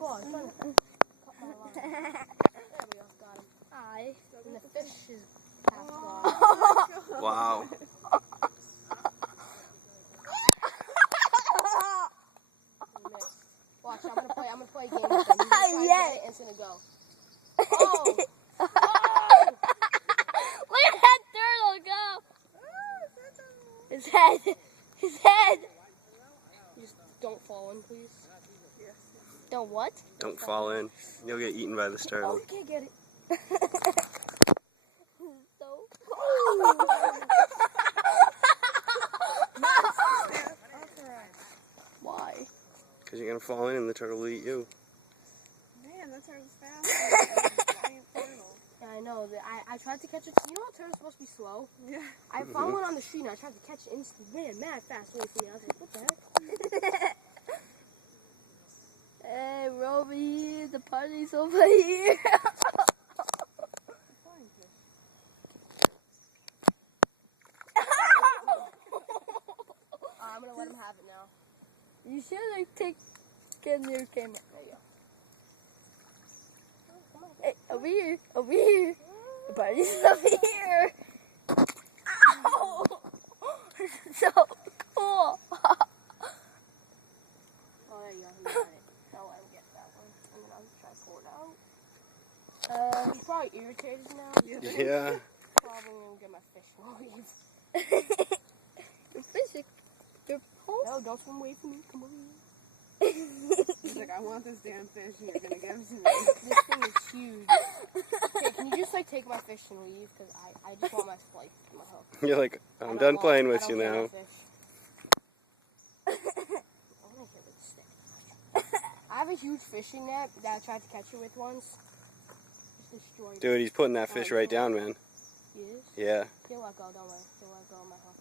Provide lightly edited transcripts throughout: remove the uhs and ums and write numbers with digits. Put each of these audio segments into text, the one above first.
claw. He's trying to cut my line. There we go. Got him. Aye. And the fish is half gone. Wow. He missed. Watch, I'm gonna play a game with him. He's gonna try to get it, and it's gonna go. Oh! Oh! Look at that turtle go! His head! His head! Just don't fall in, please. Don't what? Don't fall in. You'll get eaten by this Oh, turtle. you can't get it. So Why? Because you're going to fall in and the turtle will eat you. Man, that turtle's fast. Giant turtle. Yeah, I know. I tried to catch it. You know how turtles supposed to be slow? Yeah. I found one on the street and I tried to catch it instantly. Man, mad fast away from me. I was like, what the heck? hey, Roby, the party's over here. I'm gonna let him have it now. You should have taken your camera. There you go. Hey, over here, over here. The party's over here. Ow! So cool. Oh, there you go. He got it. I'll let him get that one. And then I'll try to pull it out. He's probably irritated now. Yeah. Probably gonna get my fish while he's... You're fishing. You're No, don't swim away from me. Come on. He's like, I want this damn fish and you're going to give it to me. This thing is huge. Hey, can you just like take my fish and leave? Because I just want my flight, my hook. You're like, I I'm don't done want- playing I with don't you care now. about fish. I'm gonna hit with a stick. I have a huge fishing net that I tried to catch it with once. Just destroyed it. Dude, he's putting that fish right down, man. He is? Yeah. He'll let go, don't worry. He'll let go of my hook.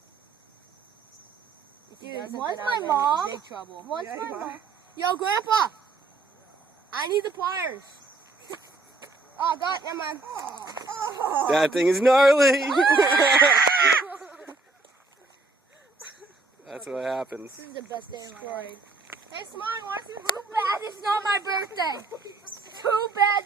If he Dude, doesn't, once then my I'm in mom- big trouble. Once Yeah, my you are. mom. Yo, Grandpa! I need the pliers. Oh, God, never mind. That thing is gnarly! That's what happens. This is the best day of my life. Destroyed. Hey, Simone, want to see Too bad it's not my birthday. Too bad.